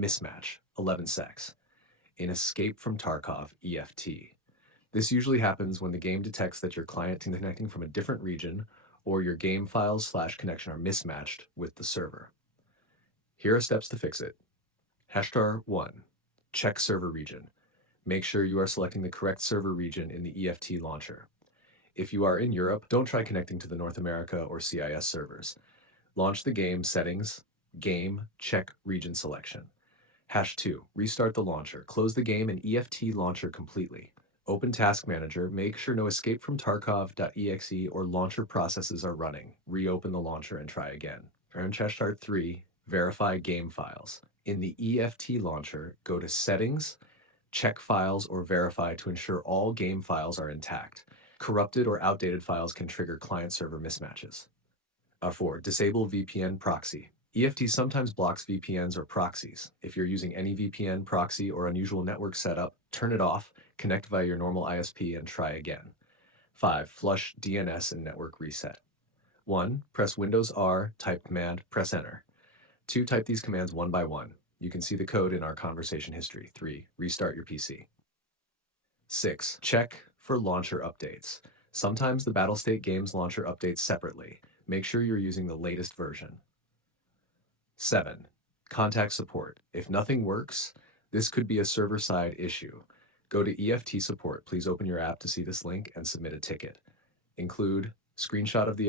Mismatch, 11 secs. In Escape from Tarkov, EFT. This usually happens when the game detects that your client is connecting from a different region or your game files/connection are mismatched with the server. Here are steps to fix it. Hashtar 1. Check server region. Make sure you are selecting the correct server region in the EFT launcher. If you are in Europe, don't try connecting to the North America or CIS servers. Launch the game settings, game, check region selection. Hash 2. Restart the launcher. Close the game and EFT launcher completely. Open Task Manager. Make sure no escape from Tarkov.exe or launcher processes are running. Reopen the launcher and try again. Hashtar 3. Verify game files. In the EFT launcher, go to Settings, check Files or Verify to ensure all game files are intact. Corrupted or outdated files can trigger client-server mismatches. 4. Disable VPN proxy. EFT sometimes blocks VPNs or proxies. If you're using any VPN, proxy, or unusual network setup, turn it off, connect via your normal ISP, and try again. 5. Flush DNS and network reset. 1. Press Windows R, type Command, press Enter. 2. Type these commands one by one. You can see the code in our conversation history. 3. Restart your PC. 6. Check for launcher updates. Sometimes the Battlestate Games launcher updates separately. Make sure you're using the latest version. 7. Contact support. If nothing works, this could be a server-side issue. Go to EFT support. Please open your app to see this link and submit a ticket. Include screenshot of the error.